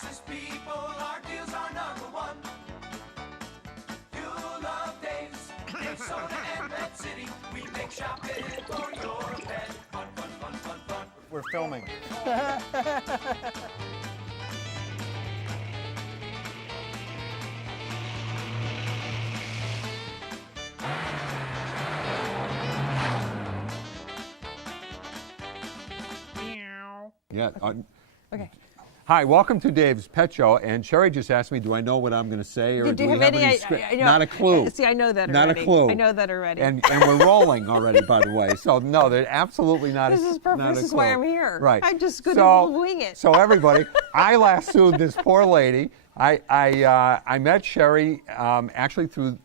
nicest people, our deals are #1. You'll love Dave's, Minnesota and Med City. We make shopping for your pet fun, fun, fun, fun, fun. We're filming. Yeah. Okay. Hi, welcome to Dave's Pet Show. And Sherry just asked me, do I know what I'm going to say, or Do you we have any? script? I know. Not a clue. See, I know that Not already. a clue. I know that already. And we're rolling already, by the way. So no, they're absolutely not. This is perfect. Not This a is why clue. I'm here. Right. I'm just going to wing it. So everybody, I lassoed this poor lady. I met Sherry actually through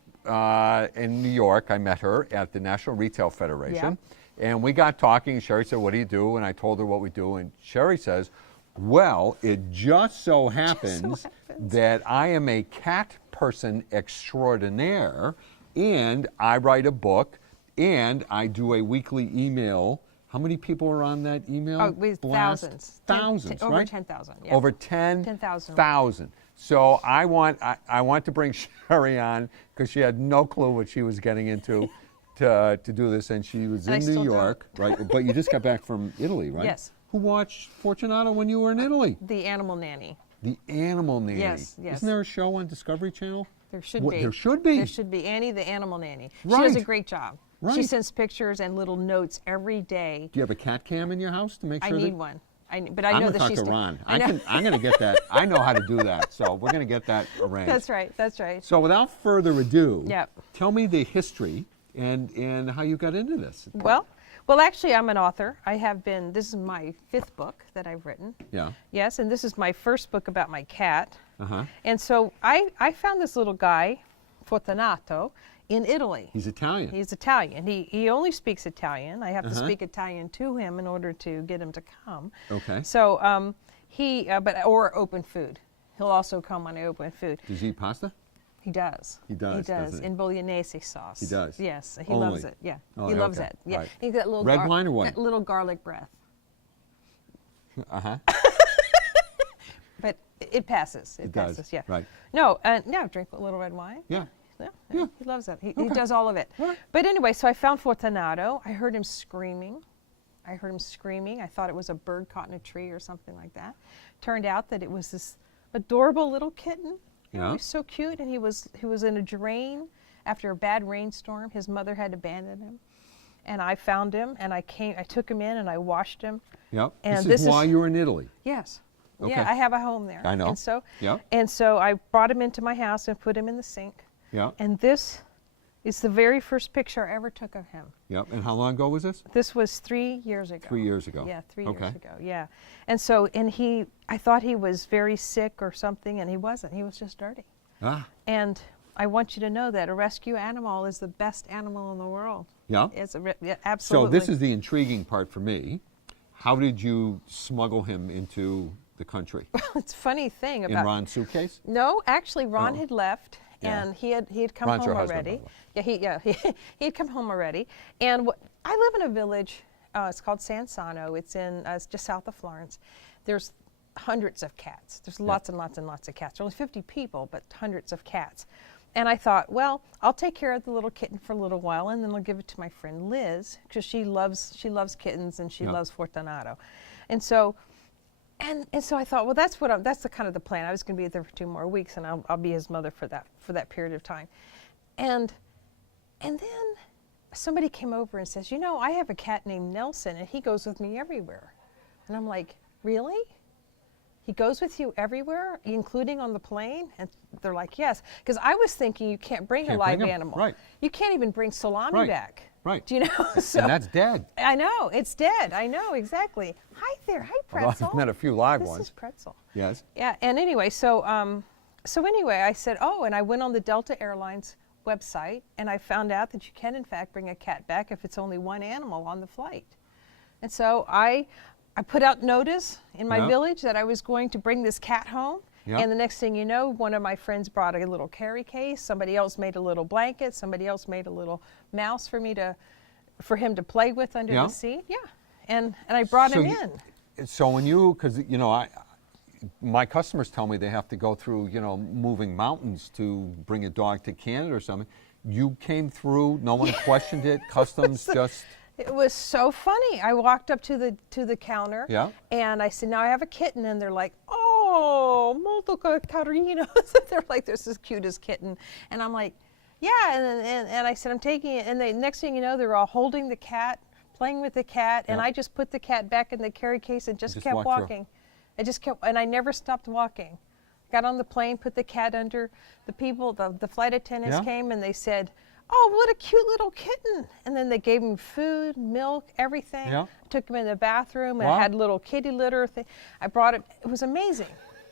in New York. I met her at the National Retail Federation, and we got talking. Sherry said, "What do you do?" And I told her what we do, and Sherry says, "Well, it just so happens that I am a cat person extraordinaire, and I write a book, and I do a weekly email." How many people are on that email? Oh, with blast? thousands. Thousands, over right? 10,000. Yeah. Over 10,000. 10,000. So I want to bring Sherry on because she had no clue what she was getting into to do this, and she was And I in still New don't. York, right? But you just got back from Italy, right? Yes. Who watched Fortunato when you were in Italy? The Animal Nanny. The Animal Nanny. Yes, yes. Isn't there a show on Discovery Channel? There should What, be. there should be? There should be. Annie, the Animal Nanny. She Right. does a great job. She Right. sends pictures and little notes every day. Do you have a cat cam in your house to make I sure? need one. But I I'm know going that to talk she's to Ron. I know. I'm going to get that. I know how to do that. So we're going to get that arranged. That's right. That's right. So without further ado, Yep. tell me the history and how you got into this. Well, actually, I'm an author. I have been. This is my 5th book that I've written. Yeah. Yes, and this is my first book about my cat. Uh-huh. And so I found this little guy, Fortunato, in Italy. He's Italian. He's Italian. He only speaks Italian. I have to speak Italian to him in order to get him to come. Okay. So or open food. He'll also come when I open food. Does he eat pasta? He does. He does, He does doesn't he? in bolognese sauce. He does? Yes, he Only? loves it. Yeah, Oh, he loves okay. it. Yeah, Right. he's got little Red wine or white? that little garlic breath. Uh-huh. But it passes. It does, passes. Yeah. right. No, drink a little red wine. Yeah. Yeah, Yeah. he loves it. He Okay. does all of it. All right. But anyway, so I found Fortunato. I heard him screaming. I thought it was a bird caught in a tree or something like that. Turned out that it was this adorable little kitten. You know, Yeah. he was so cute, and he was in a drain after a bad rainstorm. His mother had abandoned him, and I found him, and I took him in, and I washed him. Yep. And this is why you were in Italy. Yes. Okay. Yeah, I have a home there. I know. And so, Yeah. and so I brought him into my house and put him in the sink. Yeah. And this is the very first picture I ever took of him. Yep. And how long ago was this? This was 3 years ago. 3 years ago. Yeah, 3 Okay. years ago. Yeah. And so, I thought he was very sick or something, and he wasn't. He was just dirty. Ah. And I want you to know that a rescue animal is the best animal in the world. Yeah. Yeah, So absolutely. this is the intriguing part for me. How did you smuggle him into the country? It's a funny thing In about Ron's suitcase? No, actually, Ron Oh. had left, Yeah. and he had come Ron's home your husband, already. by the Yeah, he had come home already. And I live in a village. It's called Sansano. It's in just south of Florence. There's hundreds of cats. There's lots and lots and lots of cats. There are only 50 people, but hundreds of cats. And I thought, well, I'll take care of the little kitten for a little while, and then I'll give it to my friend Liz, because she loves kittens and she Yeah. loves Fortunato. And so I thought, well, that's the kind of the plan. I was going to be there for 2 more weeks, and I'll be his mother for that period of time. And then somebody came over and says, I have a cat named Nelson, and he goes with me everywhere. And I'm like, really? He goes with you everywhere, including on the plane? And they're like, yes. Because I was thinking you can't bring a Can't live bring 'em, animal. right. You can't even bring salami Right, back. right. Do you know? So, And that's dead. I know, it's dead. I know, exactly. Hi there. Hi, Although I've Pretzel. met a few live this ones. is Pretzel. Yes. Yeah, and anyway, so anyway, I said, and I went on the Delta Airlines website, and I found out that you can, in fact, bring a cat back if it's only one animal on the flight. And so I put out notice in my Yeah. village that I was going to bring this cat home. Yeah. And the next thing you know, one of my friends brought a little carry case. Somebody else made a little blanket. Somebody else made a little mouse for him to play with under Yeah. the seat. Yeah, and I brought him in. So when because my customers tell me they have to go through, moving mountains to bring a dog to Canada or something. You came through, no one questioned it, customs just... It was so funny. I walked up to the counter, Yeah. and I said, "Now I have a kitten," and they're like, "Oh, molto carino." They're like, "This is the cutest kitten," and I'm like, "Yeah," and I said, "I'm taking it," and next thing you know, they're all holding the cat, playing with the cat, and Yeah. I just put the cat back in the carry case and just kept walked through. walking. I just kept, and I never stopped walking. Got on the plane, put the cat under. The people, the flight attendants Yeah. came, and they said, "Oh, what a cute little kitten." And then they gave him food, milk, everything. Yeah. Took him in the bathroom and Wow. had a little kitty litter thing. I brought it. It was amazing.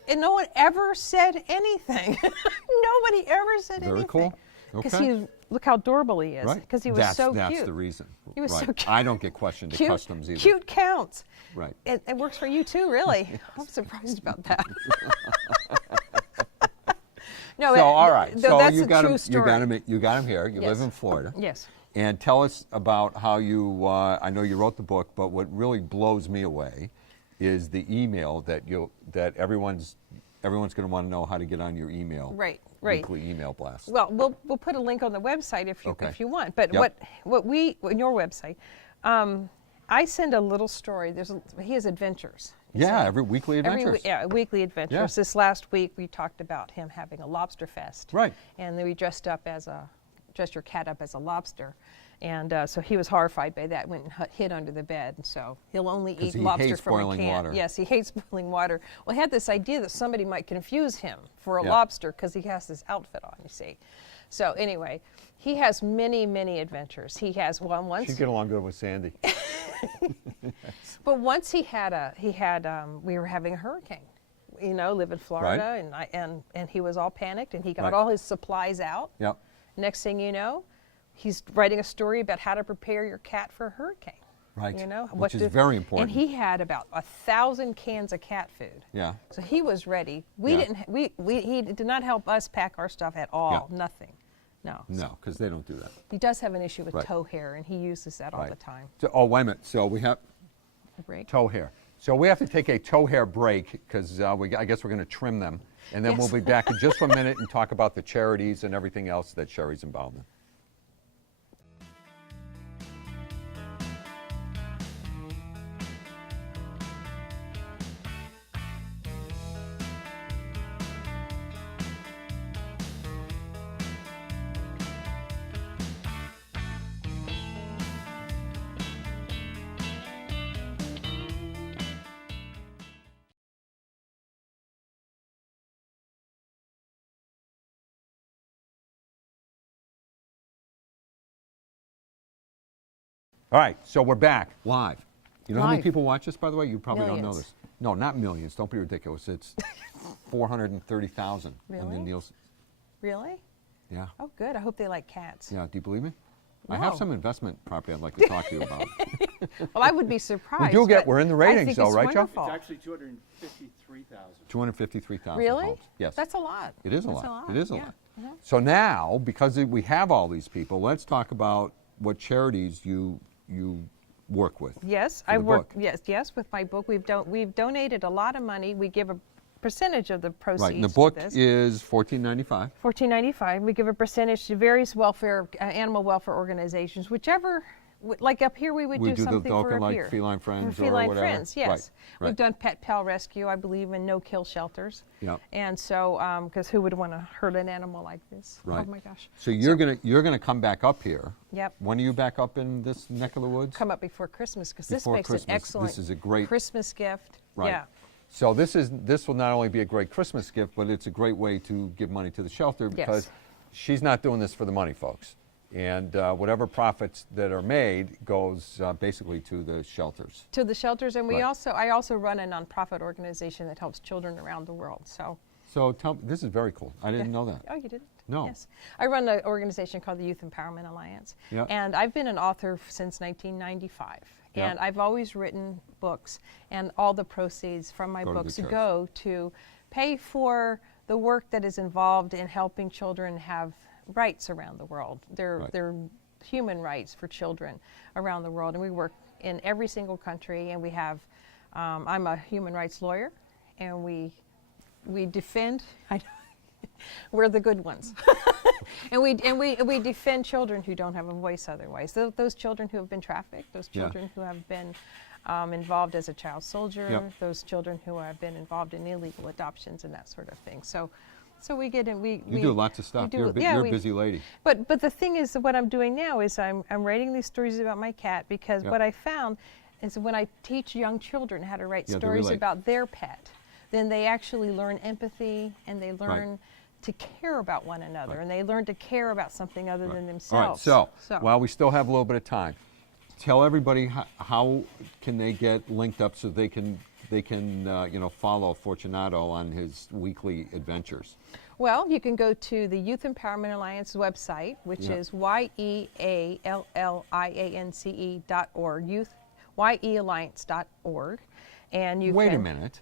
And no one ever said anything. Nobody ever said Very anything. cool. Because Okay. look how adorable he is. Right. Because he was so That's cute. the reason. He was right. so cute. I don't get questioned at Cute, customs either. cute counts. Right. It works for you too, really. I'm surprised about that. No, So, all right. though So that's you a got true him. story. You got him here. You live Yes. in Florida. Yes. And tell us about how you. I know you wrote the book, but what really blows me away is the email that everyone's going to want to know how to get on your email. Right, right. Weekly email blast. Well, we'll put a link on the website if you Okay. if you want. But Yep. what we in your website, I send a little story. He has adventures. Yeah, every weekly adventures. Weekly adventures. Yeah. This last week we talked about him having a lobster fest. Right. And then we dressed your cat up as a lobster. And so he was horrified by that, went and hid under the bed. And so he'll only 'Cause eat he lobster hates from a boiling can. water. Yes, he hates boiling water. Well, I had this idea that somebody might confuse him for a Yeah. lobster because he has this outfit on, you see. So anyway, he has many, many adventures. He has one once. She'd get along good with Sandy. But once we were having a hurricane, live in Florida, and he was all panicked, and he got Right. all his supplies out. Yep. Next thing you know, he's writing a story about how to prepare your cat for a hurricane. Right. What Which is very important. And he had about 1,000 cans of cat food. Yeah. So he was ready. We Yeah. didn't. He did not help us pack our stuff at all. Yeah. Nothing. No. No, because they don't do that. He does have an issue with Right. toe hair, and he uses that all Right. the time. So, oh, wait a minute. So we have A break. toe hair. So we have to take a toe hair break because I guess we're going to trim them. And then Yes. we'll be back in just 1 minute and talk about the charities and everything else that Sherry's involved in. All right, so we're back live. You know how many Live. people watch this, by the way? You probably don't know Millions. this. No, not millions. Don't be ridiculous. It's 430,000 on the Really? Nielsen. Really? Yeah. Oh, good. I hope they like cats. Yeah. Do you believe me? I have No. some investment property I'd like to talk to you about. Well, I would be surprised. do get- but we're in the I ratings think though, it's right, Joe? wonderful. It's actually 253,000. 253,000 Really? homes. Yes. That's a lot. It is a That's lot. It is a yeah. lot. Mhm. So now, because we have all these people, let's talk about what charities you work with. Yes, for I the work. book. Yes, with my book, we've donated a lot of money. We give a percentage of the proceeds. Right, and the to book this. is $14.95. $14.95. We give a percentage to various animal welfare organizations, whichever. Like up here, we would We do do the something for Dolphin, up like here. Feline Friends or Feline whatever. Friends, yes. Right, right. We've done pet pal rescue, I believe, and no-kill shelters. Yep. And so, because who would want to hurt an animal like this? Right. Oh my gosh. So you're gonna come back up here. Yep. When are you back up in this neck of the woods? Come up before Christmas because this Before makes Christmas. an excellent This is a great- Christmas gift. Right. Yeah. So this will not only be a great Christmas gift, but it's a great way to give money to the shelter because she's not doing this for the money, folks. And whatever profits that are made goes basically to the shelters. To the shelters, and Right. I also run a nonprofit organization that helps children around the world. So. So this is very cool. I didn't know that. Oh, you didn't? No. Yes. I run an organization called the Youth Empowerment Alliance. Yeah. And I've been an author since 1995. Yeah. And I've always written books, and all the proceeds from my Go to the books church. go to pay for the work that is involved in helping children have rights around the world. They're human rights for children around the world. And we work in every single country, and we have, I'm a human rights lawyer, and we defend. We're the good ones, and we defend children who don't have a voice otherwise. Those children who have been trafficked, those Yeah. children who have been involved as a child soldier, Yep. those children who have been involved in illegal adoptions and that sort of thing. So we get in. You do lots of stuff. You're a busy lady. But the thing is, that what I'm doing now is I'm writing these stories about my cat because Yep. what I found is when I teach young children how to write Yeah, they stories relate. about their pet, then they actually learn empathy and they learn to care about one another and they learn to care about something other than All right, themselves. so while we still have a little bit of time, tell everybody how can they get linked up so they can follow Fortunato on his weekly adventures. Well, you can go to the Youth Empowerment Alliance website, which Yeah. is yealliance.org, yealliance.org, and you Wait can. a minute.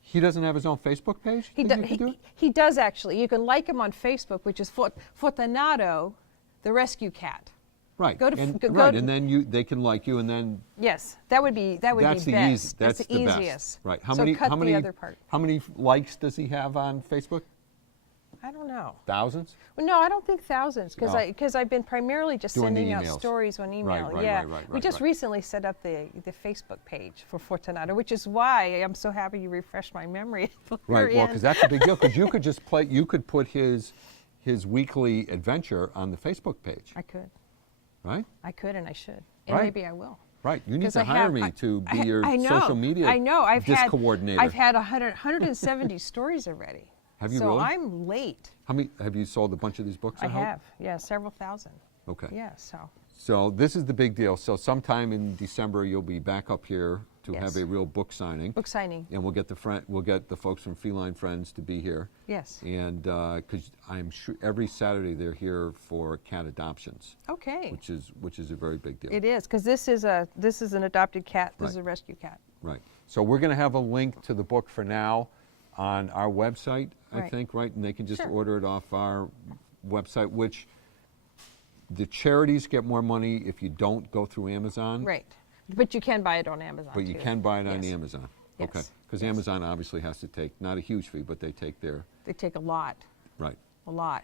He doesn't have his own Facebook page? He, that do, you can do? he does actually. You can like him on Facebook, which is Fortunato, the rescue cat. Right. Go to and, go right, to- and then they can like you, and then Yes, that would be that's be the best. easy. That's the the easiest. best. Right. How so many? cut how many? the other part. How many likes does he have on Facebook? I don't know. Thousands. Well, no, I don't think thousands because Oh. I've been primarily just Doing the sending out emails. stories on email. right, yeah, right, we just right. recently set up the Facebook page for Fortunato, which is why I'm so happy you refreshed my memory. Right. Well, because that's a big deal. Because you could just play. You could put his weekly adventure on the Facebook page. I could, and I should, and Right. maybe I will. Right. You need 'Cause to I hire have- me to be your I know, social media I know. disc coordinator. I've had 170 stories already. Have you so really? I'm late. How many have you sold a bunch of these books? I hope? have, yeah, several thousand. Okay. Yeah, so. So this is the big deal. So sometime in December you'll be back up here to Yes. have a real book signing. Book signing. And we'll get the folks from Feline Friends to be here. Yes. And because I'm sure every Saturday they're here for cat adoptions, Okay. which is a very big deal. It is because this is an adopted cat. This is Right. a rescue cat. Right. So we're going to have a link to the book for now on our website, I Right. think, right? And they can just Sure. order it off our website, which the charities get more money if you don't go through Amazon. Right. But you can buy it on Amazon. But you too. can buy it on Yes. Amazon. Yes. Okay. Because Yes. Amazon obviously has to take, not a huge fee, but they take their, They take a lot, right,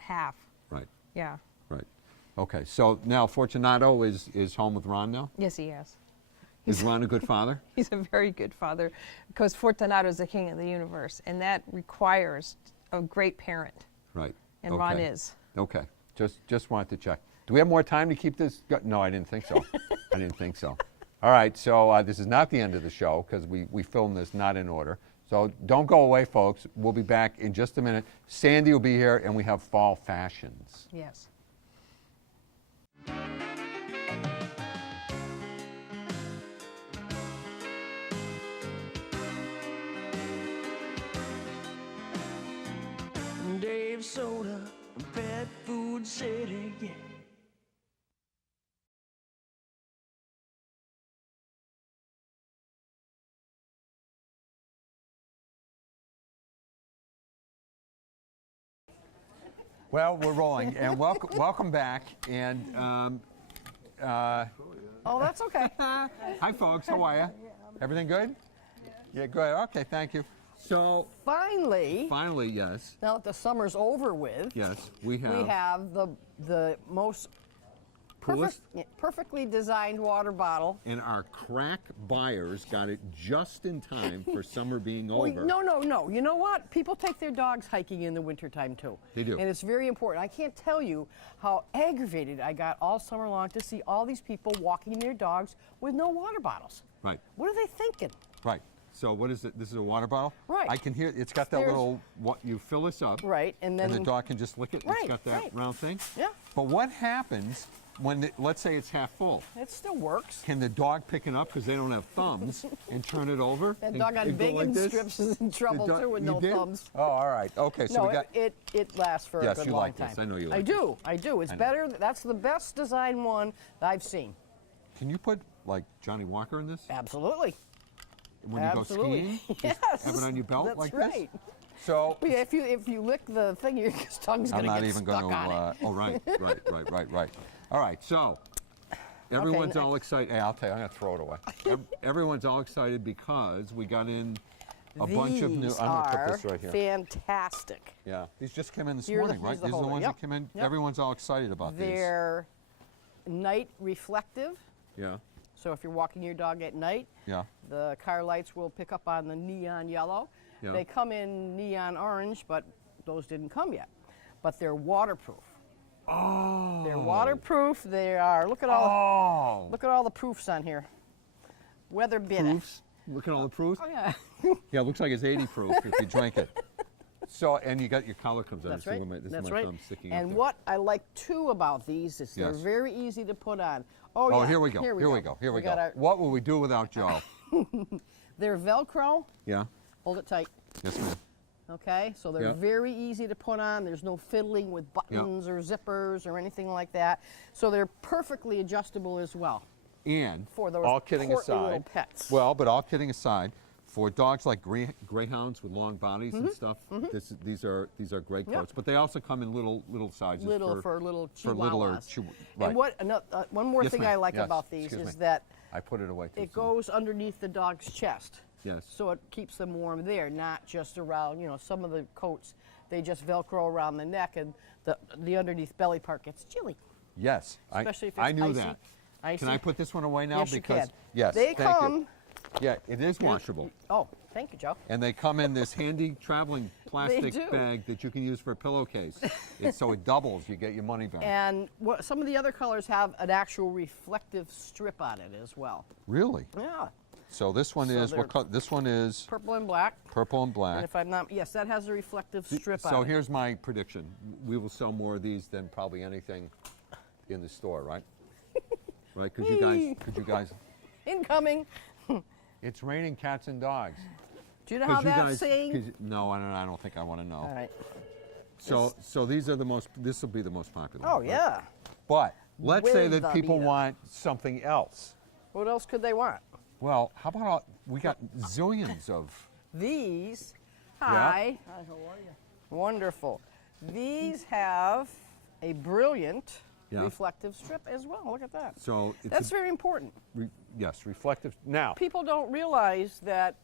half. right, Yeah. right. Okay. So now Fortunato is home with Ron now? Yes, he is. Is Ron a good father? He's a very good father because Fortunato is the king of the universe, and that requires a great parent. Right. And Ron is. Okay. Just wanted to check. Do we have more time to keep this? No, I didn't think so. I didn't think so. All right, so this is not the end of the show because we filmed this not in order. So don't go away, folks. We'll be back in just a minute. Sandy will be here, and we have fall fashions. Yes. Dave Soda, Pet Food City, yeah. Well, we're rolling, and welcome back. And Oh, that's okay. hi, folks. How are you? Everything good? Yeah, good. Okay, thank you. So Finally, yes, now that the summer's over with, yes, we have. we have the most Coolest? perfectly designed water bottle. And our crack buyers got it just in time for summer being Well, over. no. You know what? People take their dogs hiking in the wintertime too. They do. And it's very important. I can't tell you how aggravated I got all summer long to see all these people walking their dogs with no water bottles. Right, What are they thinking? right. So what is it? This is a water bottle? Right. I can hear, it's got that There's- little, you fill this up. Right, and then the dog can just lick it. Right, It's got that right. round thing. Yeah. But what happens when, let's say it's half full? it still works. Can the dog pick it up because they don't have thumbs and turn it over? That and- dog on and go like bacon this? strips is in The trouble dog- too with you no did? thumbs. Oh, all right. Okay, so No, we got. it lasts for Yes, a good you long like time. this. I know you I like do. I do. It's I know. better. That's the best design one that I've seen. Can you put like Johnny Walker in this Absolutely. when Absolutely. you go skiing? Yes. Just have it on your belt That's like right. this. So But yeah, if you lick the thing, your tongue's I'm gonna not get even stuck going to. on it. Oh, right. All right. So everyone's all excited. Hey, I'll tell you, I'm going to throw it away. Everyone's all excited because we got in a bunch of new. These I'm gonna put are this right here. fantastic. Yeah, these just came in this Here are the- morning, right? here's the These are the holder. ones Yep. that came in. Yep. Everyone's all excited about They're night reflective. these. Yeah, So if you're walking your dog at night, yeah. the car lights will pick up on the neon yellow. Yeah. They come in neon orange, but those didn't come yet. But they're waterproof. Oh. They're waterproof. They are. Look at all the proofs on here. Weather bitten. Proofs. Look at all the proofs. Oh yeah. Yeah, it looks like it's 80 proof if you drink it. So, and you got your collar comes out. That's See right. where this That's is my right. thumb sticking out And there. what I like too about these is they're Yes. very easy to put on. Oh, Oh, yeah. here we go. Here we go. Here we got go. our- What will we do without Joe? they're Velcro. Yeah. Hold it tight. Yes, ma'am. Okay, so they're Yep. very easy to put on. There's no fiddling with buttons or zippers or anything like that. So they're perfectly adjustable as well. And For those all kidding portly little aside, pets. well, but all kidding aside, for dogs like greyhounds with long bodies and stuff, these are great Mm-hmm. Yep. coats. But they also come in little sizes Little for little for littler chihuahuas. right. And what one more Yes, thing ma'am. I like Yes. about these Excuse is me. that I put it away too it soon. goes underneath the dog's chest. Yes. So it keeps them warm there, not just around, some of the coats, they just Velcro around the neck and the underneath belly part gets chilly. Yes, Especially if I it's knew icy. that. Icy. Can I put this one away now? Yes, you because can. yes, They thank come. you. Yeah, it is washable. Oh, thank you, Joe. And they come in this handy traveling plastic do. bag that you can use for a pillowcase. So it doubles, you get your money back. And some of the other colors have an actual reflective strip on it as well. Really? Yeah, So this one So is, they're- what color? This one is purple and black. purple and And black. if I'm not, yes, that has a reflective strip on So it. here's my prediction. We will sell more of these than probably anything in the store, right? Right, could you guys, Incoming. it's raining cats and dogs. Do you know how 'Cause you that's guys- saying? 'cause- No, I don't think I want to know. All right. So these are this will be the most popular. Oh, one, right? yeah. But let's say With that the people Vita. want something else. What else could they want? Well, how about we got zillions of. These. Hi. Hi, how are you? Wonderful. These have a brilliant Yeah. reflective strip as well. Look at that. So it's That's very important. yes, reflective. Now, People don't realize that,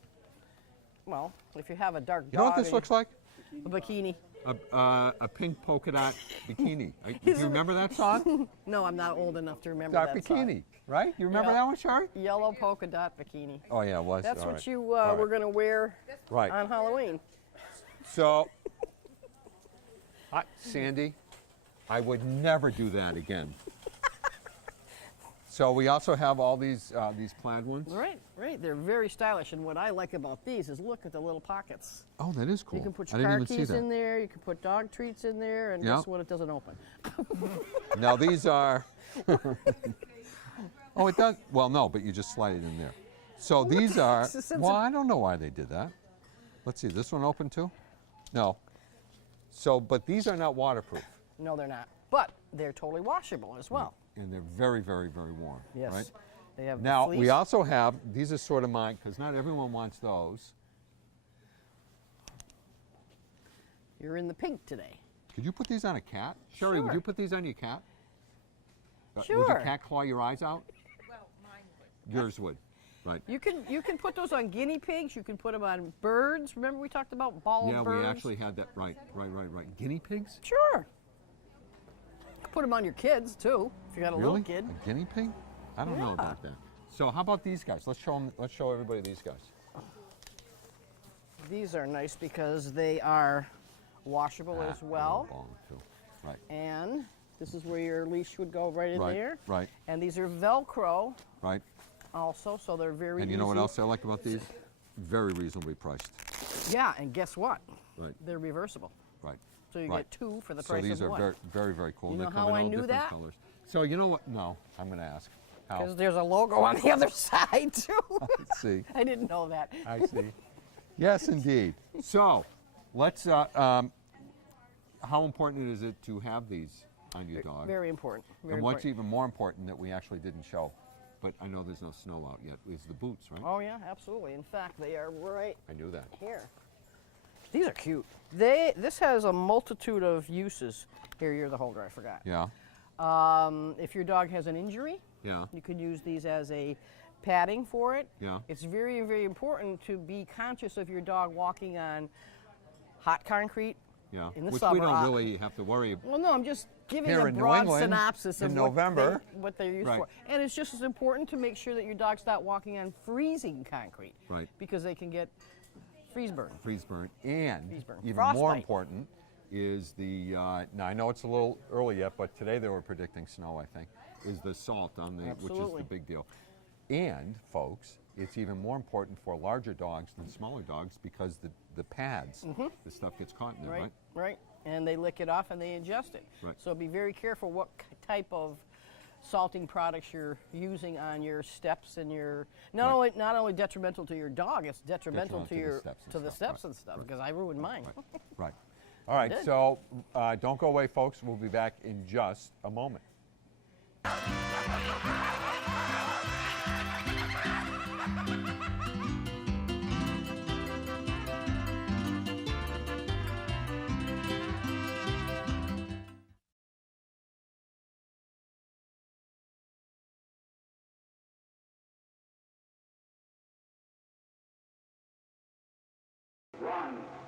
well, if you have a dark dog. you know what this looks like? A bikini. A pink polka dot bikini. Do you remember that song? No, I'm not old enough to remember Dot that bikini, song. right? You remember Yeah. that one, Shari? Yellow polka dot bikini. Oh yeah, it was. That's All what right. you All right. were going to wear Right. on Halloween. So, Sandy, I would never do that again. So we also have all these plaid ones. Right, right. They're very stylish. And what I like about these is look at the little pockets. Oh, that is cool. You can put I your didn't car even see keys that. in there. You can put dog treats in there. And Yeah. guess what? It doesn't open. Now these are. Oh, it does. Well, no, but you just slide it in there. So these are. It's a sense Well, of- I don't know why they did that. Let's see. This one open too? No. So, but these are not waterproof, No, they're not. But they're totally washable as well. and they're very, very, very warm. Yes. Right. They have the Now fleece. we also have. These are sort of mine because not everyone wants those. You're in the pink today. Could you put these on a cat? Sherry, would Sure. you put these on your cat? Would your Sure. cat claw your eyes out? Well, mine would. Yours would, right? You can put those on guinea pigs. You can put them on birds. Remember we talked about ball Yeah, birds? we actually had that. Right. Guinea pigs? Sure. Put them on your kids too. If you got a Really? little kid. A guinea pig? I don't know Yeah. about that. So how about these guys? Let's show them. Let's show everybody these guys. These are nice because they are washable as Ah, well. ball too. Right. And this is where your leash would go right in Right, there. right. And these are Velcro Right. also, so they're very And you know what easy. else I like about these? Very reasonably priced. Yeah, and guess what? Right. They're reversible. Right. So you Right. get two for the So price these of are one. very, very, very cool. You They know come how in I all knew different that? colors. So you know what? No, I'm going to ask. How? Because there's a logo on the other side too. Let's see. I didn't know that. I see. Yes, indeed. So, let's. How important is it to have these on your dog? Very important. Very and what's important. even more important that we actually didn't show, but I know there's no snow out yet, is the boots, right? Oh yeah, absolutely. In fact, they are right I knew that. here. These are cute. This has a multitude of uses. Here, you're the holder. I forgot. Yeah. If your dog has an injury, Yeah. you can use these as a padding for it. Yeah. It's very, very important to be conscious of your dog walking on hot concrete. Yeah. In the Which summer, we don't really have to worry. Well, no, I'm just giving Here a in New broad England, synopsis of in what November. what they're used Right. for. And it's just as important to make sure that your dog's not walking on freezing concrete. Right. Because they can get freeze burn. Freeze burn. And Freeze burn. even more Frostbite. important is the, now I know it's a little early yet, but today they were predicting snow, I think, is the salt on the, which is Absolutely. the big deal. And, folks, it's even more important for larger dogs than smaller dogs because the pads, the stuff gets caught in there, right? Right. And they lick it off and they ingest it. Right. So be very careful what type of salting products you're using on your steps and your not only detrimental to your dog, it's detrimental to your the steps and stuff, right. because I ruined mine. Right. All right, Did. so don't go away, folks. We'll be back in just a moment. One.